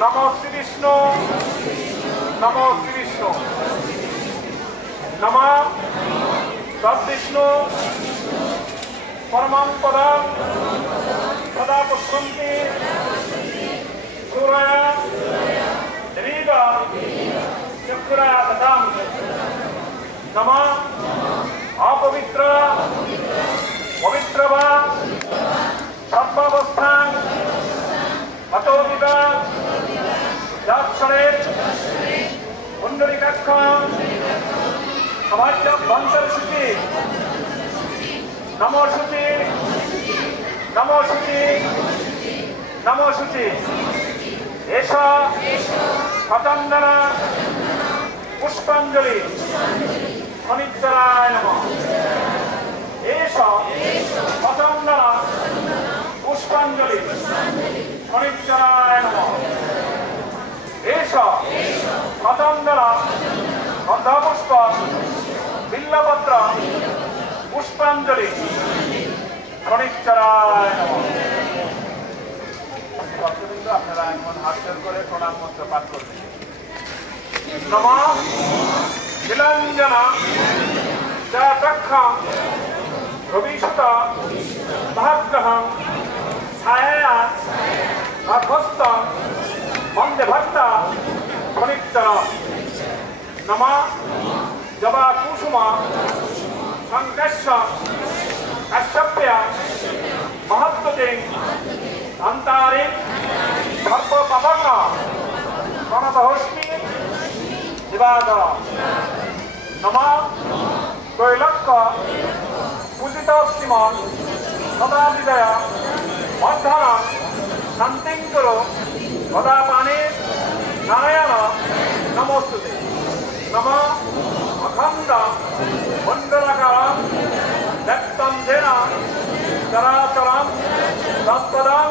नमो श्री विष्णु नमो श्री विष्णु नमः तद्विष्णु परमं पदं सदा पुष्पन्ति सूरय देवीव चक्षुरा ददाम नमः अपवित्र पवित्र वा सर्वावस्थां अतो विदा दक्षिणे पुंडरीकाक्ष समाज बंसर शुचि नमो शुचि नमो शुचि नमो शुचि एषा पतंजन पुष्पांजलि शनिचराय नमः एषा पतंजन पुष्पांजलि शनिचराय नमः एषा पतंजन गंधपुष्प बिल्लपत्र पुष्पांजलि शनिचराय नमः আপনারা এখন হাত জোড় করে প্রণাম মন্ত্র পাঠ করবেন নমঃ নীলাঞ্জন চাক্ষং রবিসুত মহাগ্রহং ছায়া আধস্ত বন্দে ভক্ত শনিচর নমঃ জবা কুসুম সংকর্ষ কাশ্যপ্য মহত্ত্বতে अंतारे सर्व पवक प्रणतहस्मी दिवाद नमः त्रैलोक्य पूजित श्रीमन सदा विजय वर्धन शांतिं कुरु गदापाणि नारायण नमोस्तुते नमः अखंड मंडलाकार व्यक्तं जेन चराचरं तत्पदं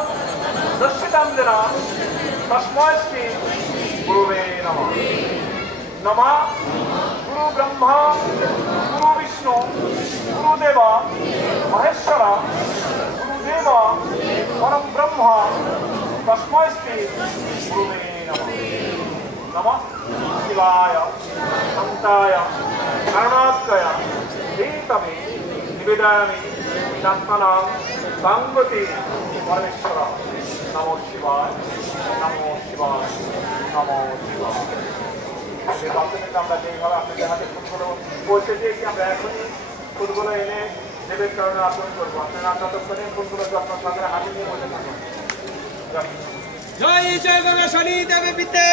दर्शितं जेन तस्मै श्री गुरुवे नमः नमः गुरु ब्रह्मा गुरु विष्णु गुरुदेव महेश्वर गुरुदेव परम ब्रह्म तस्मै श्री गुरुवे नमः नमः शिवाय शान्ताय करुणात्मय धीतमे निवेदयामि शान्तनां सांगति परमेश्वर नमो शिवाय नमो शिवाय नमो शिवाय এই দর্শনে আমরা যেভাবে আপনাদের হাতে ফুলগুলো পৌঁছে দিয়েছি আমরা এখনই ফুলগুলো এনে দেবের চরণে অর্পণ করবো আপনারা ততক্ষণে ফুলগুলো যত্ন সহকারে হাতে নিয়ে বসে থাকুন জয় জয় গণেশ শনি দেবে বিদ্যে